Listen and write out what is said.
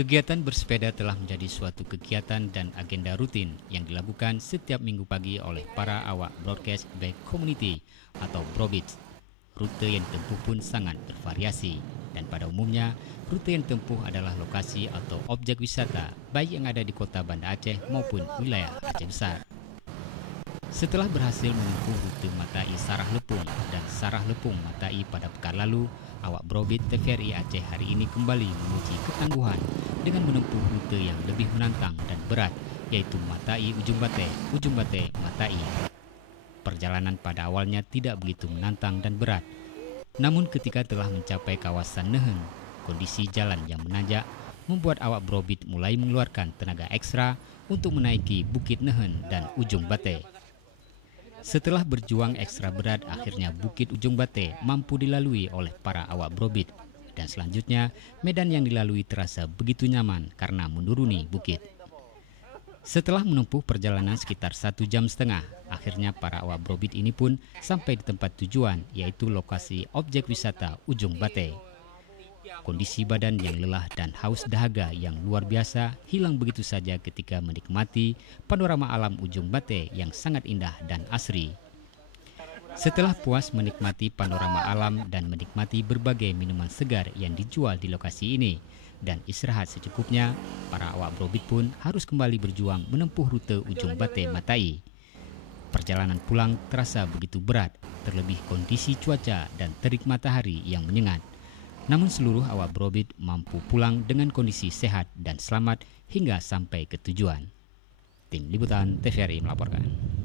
Kegiatan bersepeda telah menjadi suatu kegiatan dan agenda rutin yang dilakukan setiap minggu pagi oleh para awak Broadcast Bike Community atau BroBit. Rute yang ditempuh pun sangat bervariasi dan pada umumnya rute yang ditempuh adalah lokasi atau objek wisata baik yang ada di kota Banda Aceh maupun wilayah Aceh Besar. Setelah berhasil menempuh rute Matai Sarah Lepung dan Sarah Lepung Matai pada pekan lalu, awak BroBit TVRI Aceh hari ini kembali menguji ketangguhan dengan menempuh rute yang lebih menantang dan berat, yaitu Matai Ujung Bate Matai. Perjalanan pada awalnya tidak begitu menantang dan berat. Namun ketika telah mencapai kawasan Neheng, kondisi jalan yang menanjak membuat awak BroBit mulai mengeluarkan tenaga ekstra untuk menaiki Bukit Nehen dan Ujung Bate. Setelah berjuang ekstra berat, akhirnya Bukit Ujung Bate mampu dilalui oleh para awak BroBit. Dan selanjutnya, medan yang dilalui terasa begitu nyaman karena menuruni bukit. Setelah menempuh perjalanan sekitar 1,5 jam, akhirnya para awak BroBit ini pun sampai di tempat tujuan, yaitu lokasi objek wisata Ujung Bate. Kondisi badan yang lelah dan haus dahaga yang luar biasa hilang begitu saja ketika menikmati panorama alam Ujung Bate yang sangat indah dan asri. Setelah puas menikmati panorama alam dan menikmati berbagai minuman segar yang dijual di lokasi ini dan istirahat secukupnya, para awak BroBit pun harus kembali berjuang menempuh rute Ujung Bate Matai. Perjalanan pulang terasa begitu berat, terlebih kondisi cuaca dan terik matahari yang menyengat. Namun seluruh awak BroBit mampu pulang dengan kondisi sehat dan selamat hingga sampai ke tujuan. Tim Liputan TVRI melaporkan.